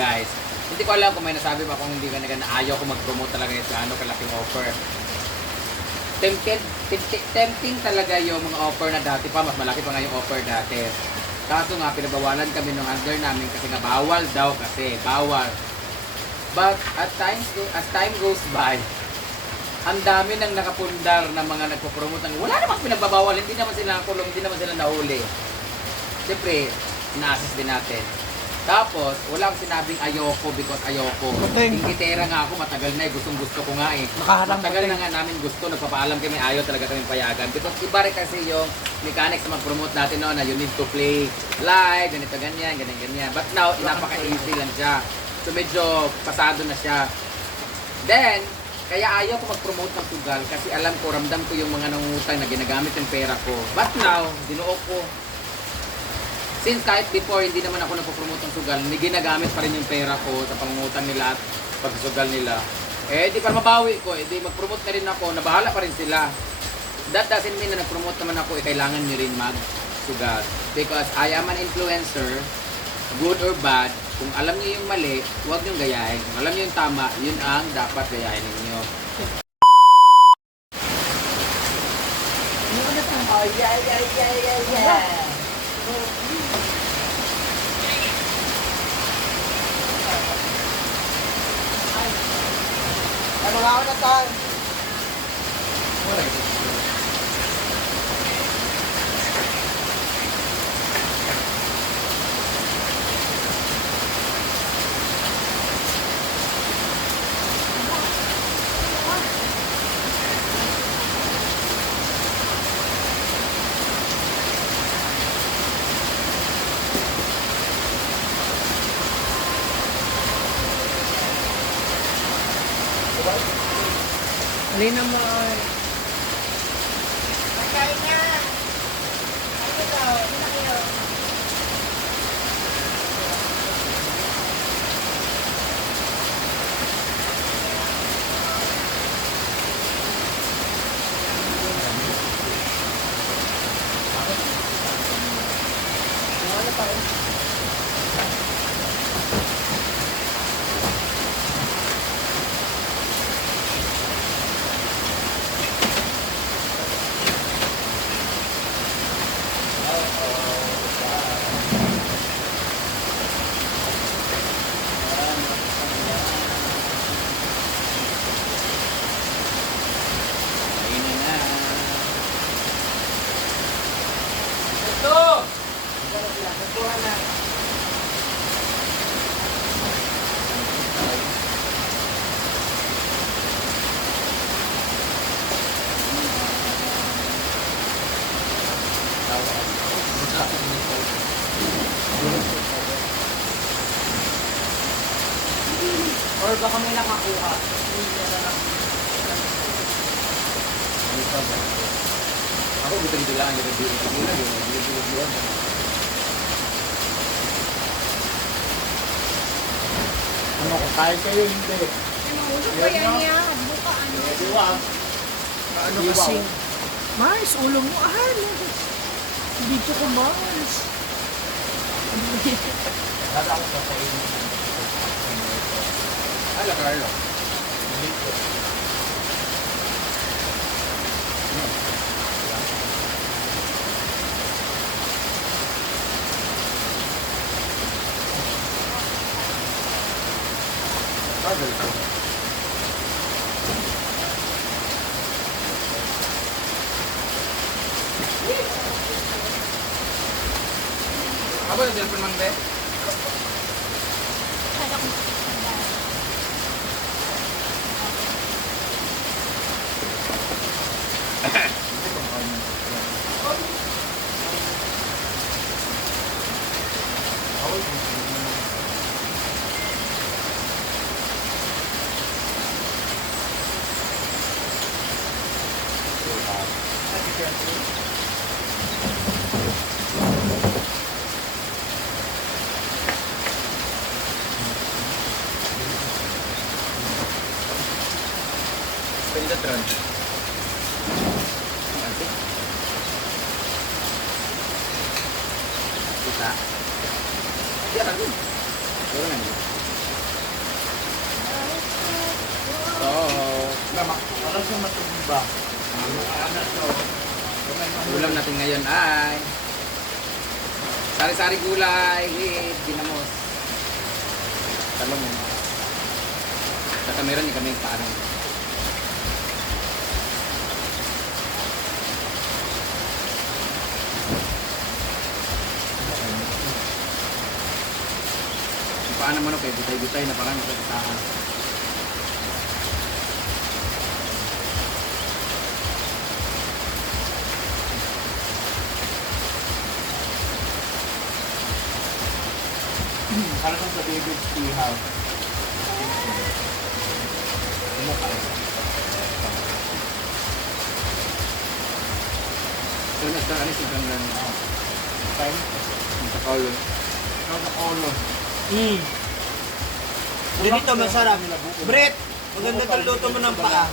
guys. Hindi ko alam kung may nasabi ba kung hindi ka na ayaw ko mag-promote talaga yung ano kalaking offer. Tempting talaga yung mga offer na dati pa, mas malaki pa nga yung offer dati. Kaso nga, pinabawalan kami ng under namin kasi nga bawal daw kasi, bawal. But as time goes by, ang dami nang nakapundar na mga nagpo-promote ng wala namang pinagbabawal, hindi naman sila nakulong, hindi naman sila nahuli. Siyempre, ina-assess din natin. Tapos, wala akong sinabing ayoko because ayoko. Ingitera nga ako, matagal na eh, gustong gusto ko nga eh. Matagal na nga namin gusto, nagpapaalam kami, ayaw talaga kami payagan. Because iba rin kasi yung mechanics na mag-promote natin noon na you need to play live, ganito, ganyan, ganyan. But now, napaka-easy lang siya. So medyo pasado na siya. Then, kaya ayaw ko mag-promote ng sugal kasi alam ko, ramdam ko yung mga nangungutang na ginagamit yung pera ko. But now, dinuo ko. Since kahit before hindi naman ako nagpo-promote ng sugal, may ginagamit pa rin yung pera ko sa pangungutang nila at pagsugal nila. Eh, di para mabawi ko, di mag-promote na rin ako, nabahala pa rin sila. That doesn't mean na nag-promote naman ako, kailangan nyo rin mag-sugal. Because I am an influencer, good or bad, kung alam niyo yung mali, huwag niyong gayahin. Kung alam niyo yung tama, yun ang dapat gayahin ninyo. Oh, yeah. Ano nga ako na tayo? Alina mo ay. Pagkain niya. Ano daw? Ano na kayo? Ano pa rin? Ayun na. Ito! Nagkuhan na. Or baka may nakakuha. Ako gusto lang yung review. Ano ko, kahit kayo hindi. Ulo ko yan niya. Buka ano. Diwa. Ano kasi? Mars, ulo mo. Dito ko, Mars. Dada ako sa kain. Ala, Carlo. Apa yung cellphone mang be? Kaya kung Pendatron. Kita. Iya kan? Boleh nggak? Parang sa matubba. Ano to? Ulam natin ngayon ay sari-sari gulay with dinamos. Talong mo. Saka meron din kami paano. Paano mo no, kaya gutay-gutay na parang nagkakataan. Parang sa David's Tea House. Pero mas ano siya ng Time? sa kaulo. Sa kolon. Ganito masarap. Brett, maganda itong luto mo ng paa.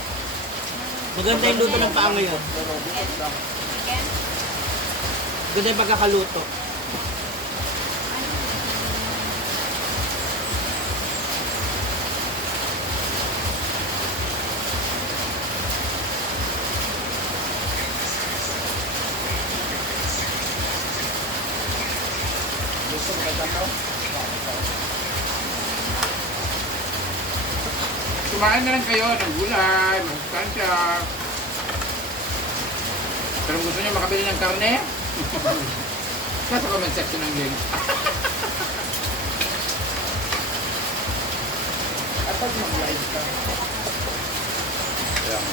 Maganda yung luto ng paa ngayon. Again? Maganda yung pagkakaluto. Gusto mo ka daw? Kumain na lang kayo ng gulay, masustansya. Pero kung gusto nyo makabili ng karne, nasa comment section ng link. At pag mag-live ka. Ayan.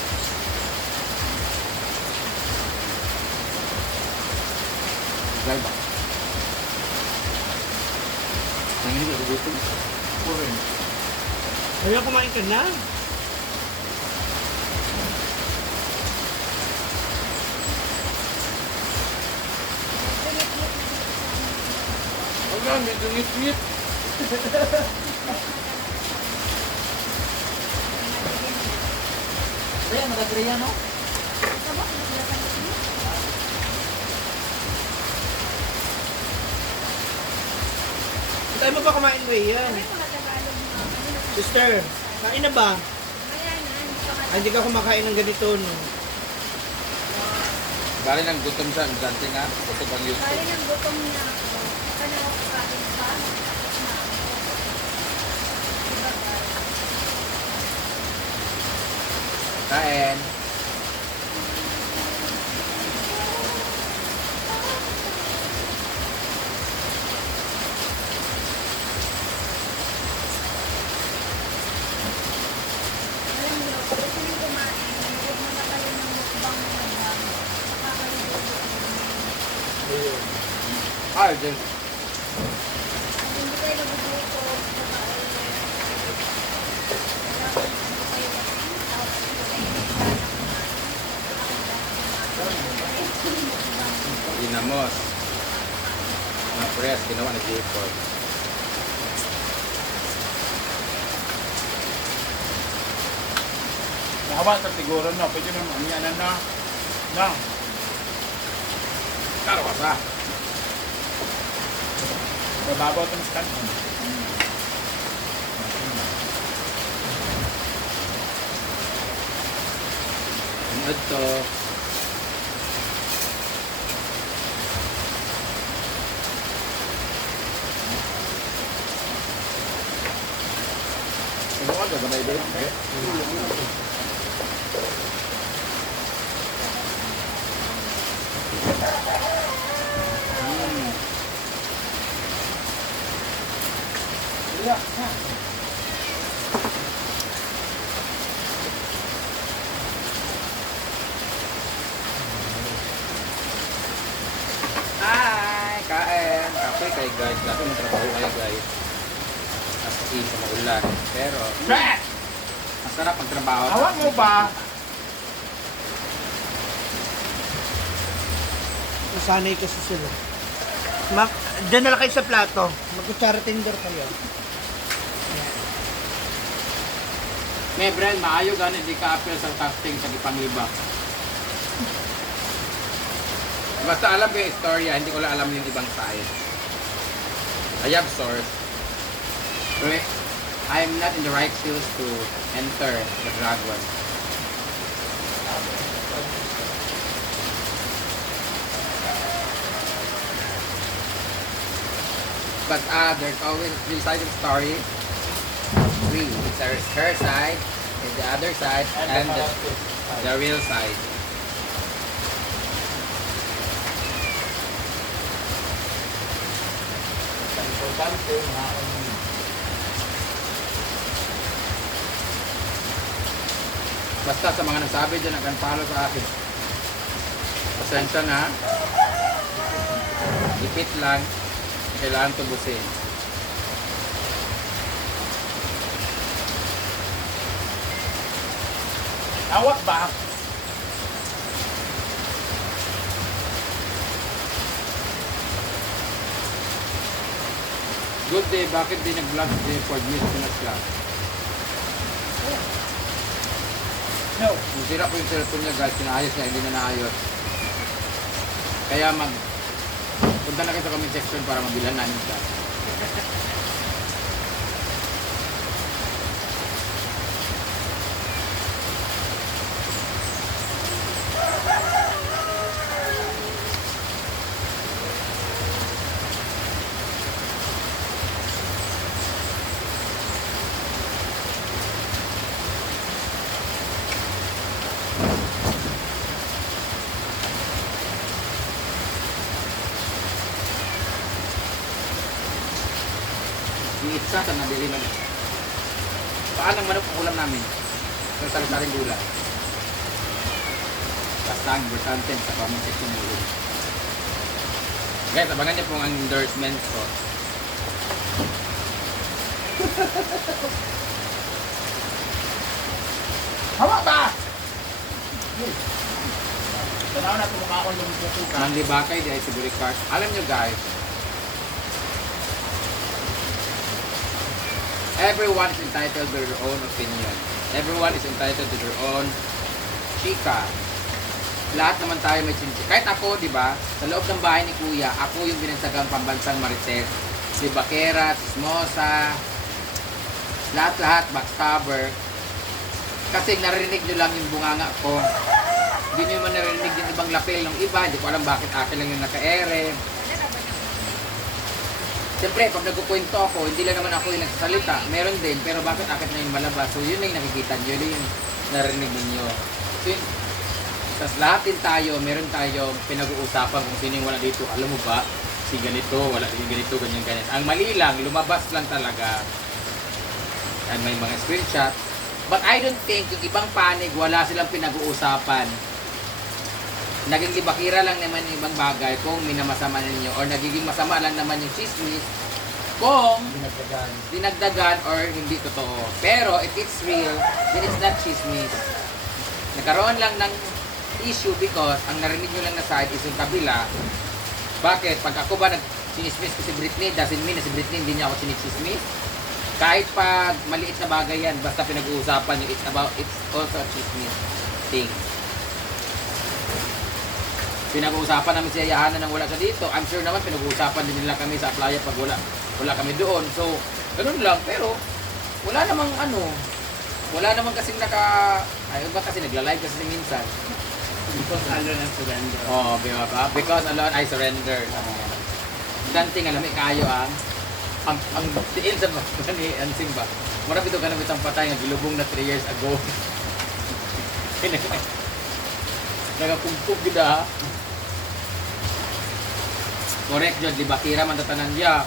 Gulay ba? Nanginig ako dito. Purin. Ayaw kumain ka na. Wala, medyo ngit-ngit. Ayan, nag-agree no? Tayo mo ba kumain, Ray? Yan. Sister, kain na ba? Ay, hindi ka kumakain ng ganito, no? Bali ng gutom siya, ang dante nga. Gutom ang YouTube. Bali ng gutom na ako. Baka na ako kain pa. Diba ba? Kain. Alam niyo, kung gusto niyo kumain, nanood muna kayo ng mukbang na lang. Nakakalimutan ko. Ay, dyan. Kung hindi kayo nagugluto, baka wala kayo kayo kasi tawag kasi Dinamos. Mga press, ginawa ni Jacob. Nahawa sa siguro no. Pwede na mamyanan na. No. Karo ka ba? Bababaw ito ng stand. Ano ito? Ano ka gagabay ba yun? Hi! Kain! Kape kay guys. Dati matrabaho kayo guys. As in, sa maulan. Pero, Brett! masarap ang trabaho. Hawa mo ba? Nasanay kasi sila. Diyan na lang kayo sa plato. Mag-kutsara tender kayo. May brand, maayo ganit di ka-appeal sa casting sa Ipangiba. Basta alam ko yung istorya, hindi ko lang alam yung ibang side. I have source. Pero I'm not in the right shoes to enter the dragon. But there's always three sides of the story. Three. It's her side, and the other side, and the real side. Importante, mga Basta sa mga nagsabi dyan, nag-follow sa akin. Pasensya na. Ipit lang. Kailangan tubusin. awat ba? Good day, bakit di nag-vlog si Ford News Pinas lang? No. Nasira po yung cellphone niya guys, pinaayos niya, hindi na naayos. Kaya punta na kayo sa comment section para mabilhan namin siya. Iitsa sa nabili na. Paan ang manok ang ulam namin? Sa sari-saring gulay. Basta ang importante sa comment section ng ulam. Guys, abangan niyo po ang endorsement ko. Hawa ba? Tanaw na ito mga akong lumitutukan. Nang libakay di ay sibuli cars. Alam niyo guys, everyone is entitled to their own opinion. Everyone is entitled to their own chika. Lahat naman tayo may chinchika. Kahit ako, di ba, sa loob ng bahay ni Kuya, ako yung binansagang pambansang marites. Si Bakera, Chismosa, lahat-lahat, backstabber. Kasi narinig nyo lang yung bunganga ko. Hindi nyo man narinig yung ibang lapel ng iba. Hindi ko alam bakit akin lang yung naka-ere. Siyempre, pag nagkukwento ako, hindi lang naman ako yung nagsasalita. Meron din, pero bakit akit na yung malabas? So, yun na yung nakikita nyo, yun yung narinig ninyo. So, yun, tas lahat din tayo, meron tayong pinag-uusapan kung sino yung wala dito. Alam mo ba, si ganito, wala din ganito, ganyan. Ang mali lang, lumabas lang talaga. And may mga screenshot. But I don't think yung ibang panig, wala silang pinag-uusapan. Naging libakira lang naman yung ibang bagay kung minamasama ninyo or nagiging masama lang naman yung chismis kung dinagdagan or hindi totoo. Pero if it's real, then it's not chismis. Nagkaroon lang ng issue because ang narinig nyo lang na side is yung kabila. Bakit? Pag ako ba nag-chismis ko si Britney, doesn't mean na si Britney hindi niya ako sinichismis. Kahit pag maliit na bagay yan, basta pinag-uusapan nyo, it's also a chismis thing. Pinag-uusapan namin si Yayahanan nang wala sa dito. I'm sure naman pinag-uusapan din nila kami sa playa pag wala kami doon. So, ganun lang. Pero, wala namang kasing ayaw ba kasi nagla-live kasi minsan. Because alone ang surrender. Oo, ba? Because alone I surrender. Danting alam kayo ang tiil sa ni Ansing ba. Marami ito kanang bitang patay nga gilubong na 3 years ago. Nagapugpug gid ha. Correct jud, di ba? Kira man tatanan niya.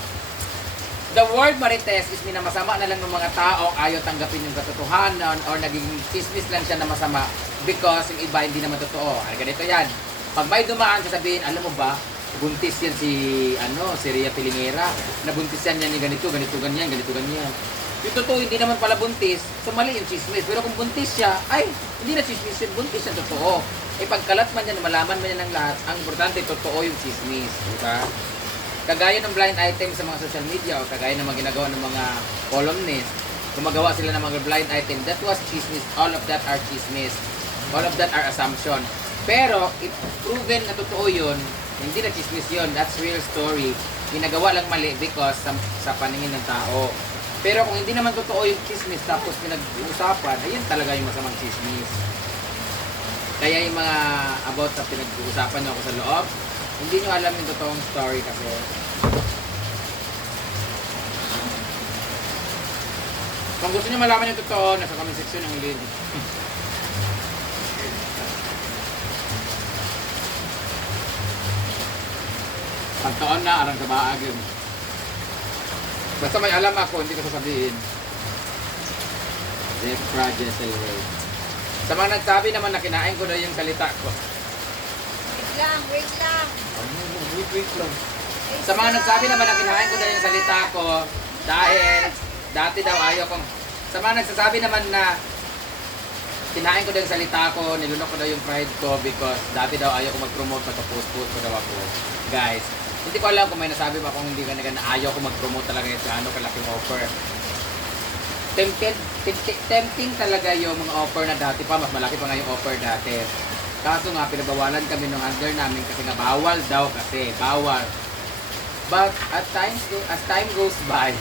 The word marites is minamasama na lang ng mga tao ayaw tanggapin yung katotohanan or naging chismis lang siya na masama because yung iba hindi naman totoo. Ano ganito yan. Pag may dumaan sasabihin, alam mo ba, buntis yan si Rhea Pilingera. Nabuntis yan ni ganito, ganyan. Yung totoo, hindi naman pala buntis, so mali yung chismis. Pero kung buntis siya, ay, hindi na chismis yun, buntis yan totoo. Eh pagkalat man yan, malaman man yan ng lahat, ang importante, totoo yung chismis. Diba? Kagaya ng blind item sa mga social media o kagaya ng mga ginagawa ng mga columnists, gumagawa sila ng mga blind item, that was chismis. All of that are chismis. All of that are assumption. Pero, if proven na totoo yun, hindi na chismis yun. That's real story. Ginagawa lang mali because sa paningin ng tao. Pero kung hindi naman totoo yung chismis tapos pinag-uusapan, ayun talaga yung masamang chismis. Kaya yung mga about sa pinag-uusapan nyo ako sa loob, hindi nyo alam yung totoong story kasi. Kung gusto nyo malaman yung totoo, nasa comment section ng link. Pagtaon na, arang kabaag yun. Basta may alam ako, hindi ko sasabihin. Zefra Jesselway. Sa mga nagsabi naman na kinain ko na yung salita ko. Wait lang. Wait lang. Sa mga nagsabi naman na kinain ko na yung salita ko dahil dati daw ayaw kong... Sa mga nagsasabi naman na kinain ko daw yung salita ko, nilunok ko daw yung pride ko because dati daw ayaw ko mag-promote, magpa-post-post ko daw ako. Guys, hindi ko alam kung may nasabi ba kung hindi ka na ayaw ko mag-promote talaga yung ano kalaking offer. Tempting talaga yung mga offer na dati pa, mas malaki pa nga yung offer dati. Kaso nga, pinabawalan kami ng under namin kasi nga bawal daw kasi, bawal. But at times, as time goes by,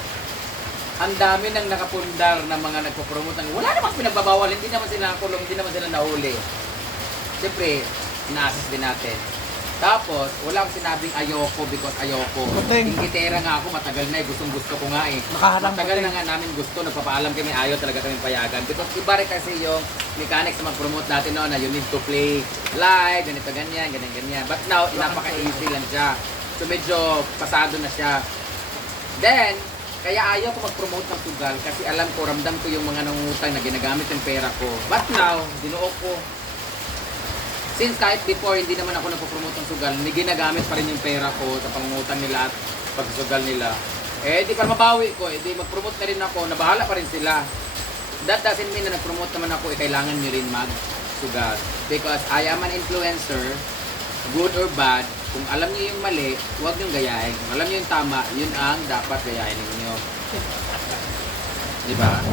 ang dami nang nakapundar na mga nagpo-promote ng wala namang pinagbabawal, hindi naman sila nakulong, hindi naman sila nahuli. Siyempre, ina-assess din natin. Tapos, wala akong sinabing ayoko because ayoko. Kuting. Ingitera nga ako, matagal na eh, gustong gusto ko nga eh. Nakaharang Matagal kuting. na nga namin gusto, nagpapaalam kami, ayaw talaga kami payagan. Because iba rin kasi yung mechanics na mag-promote natin noon na you need to play live, ganito, ganyan, ganyan, ganyan. But now, napaka-easy lang siya. So medyo pasado na siya. Then, kaya ayaw ko mag-promote ng sugal kasi alam ko, ramdam ko yung mga nangungutang na ginagamit yung pera ko. But now, dinuok ko. Since kahit before, hindi naman ako nagpo-promote ng sugal, may ginagamit pa rin yung pera ko sa pangungutang nila at pagsugal nila. Eh, di para mabawi ko, eh, di mag-promote na rin ako, nabahala pa rin sila. That doesn't mean na nag-promote naman ako, eh, kailangan nyo rin mag-sugal. Because I am an influencer, good or bad, kung alam niyo yung mali, huwag niyong gayahin. Kung alam niyo yung tama, yun ang dapat gayahin ninyo. Di ba?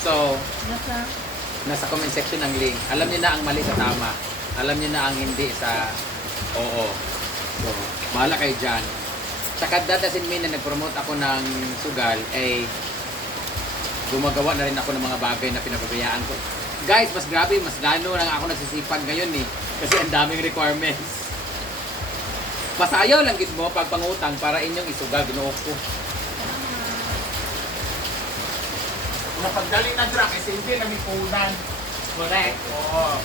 So, nasa comment section ng link. Alam niyo na ang mali sa tama. Alam niyo na ang hindi sa oo. So, mahala kayo dyan. Saka that doesn't mean na nag-promote ako ng sugal, eh, gumagawa na rin ako ng mga bagay na pinapabayaan ko. Guys, mas grabe, mas gano lang ako nagsisipag ngayon eh. Kasi ang daming requirements. Pasayaw lang gid mo pag pangutang para inyong isugal, ginuok ko. Napagdali na drak, kasi hindi namin punan. Correct. Oo.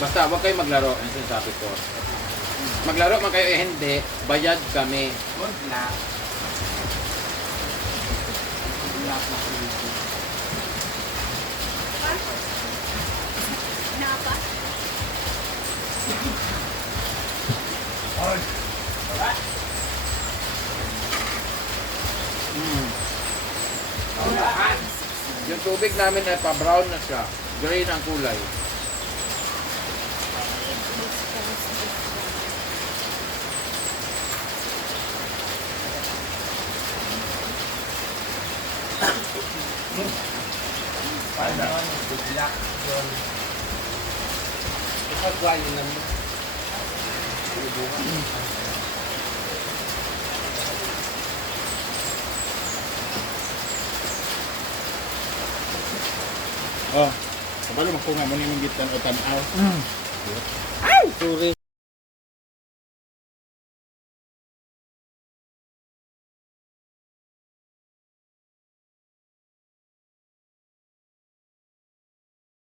Basta huwag kayo maglaro, ano sinasabi ko. Maglaro man kayo eh hindi, bayad kami. Good luck. Napa? Yung tubig namin ay pa-brown na siya. Gray na ang kulay. Good luck. Yun. Ipagwayo namin. Oh, kapag makunga mo ni mong gitan o tanaw. Sorry.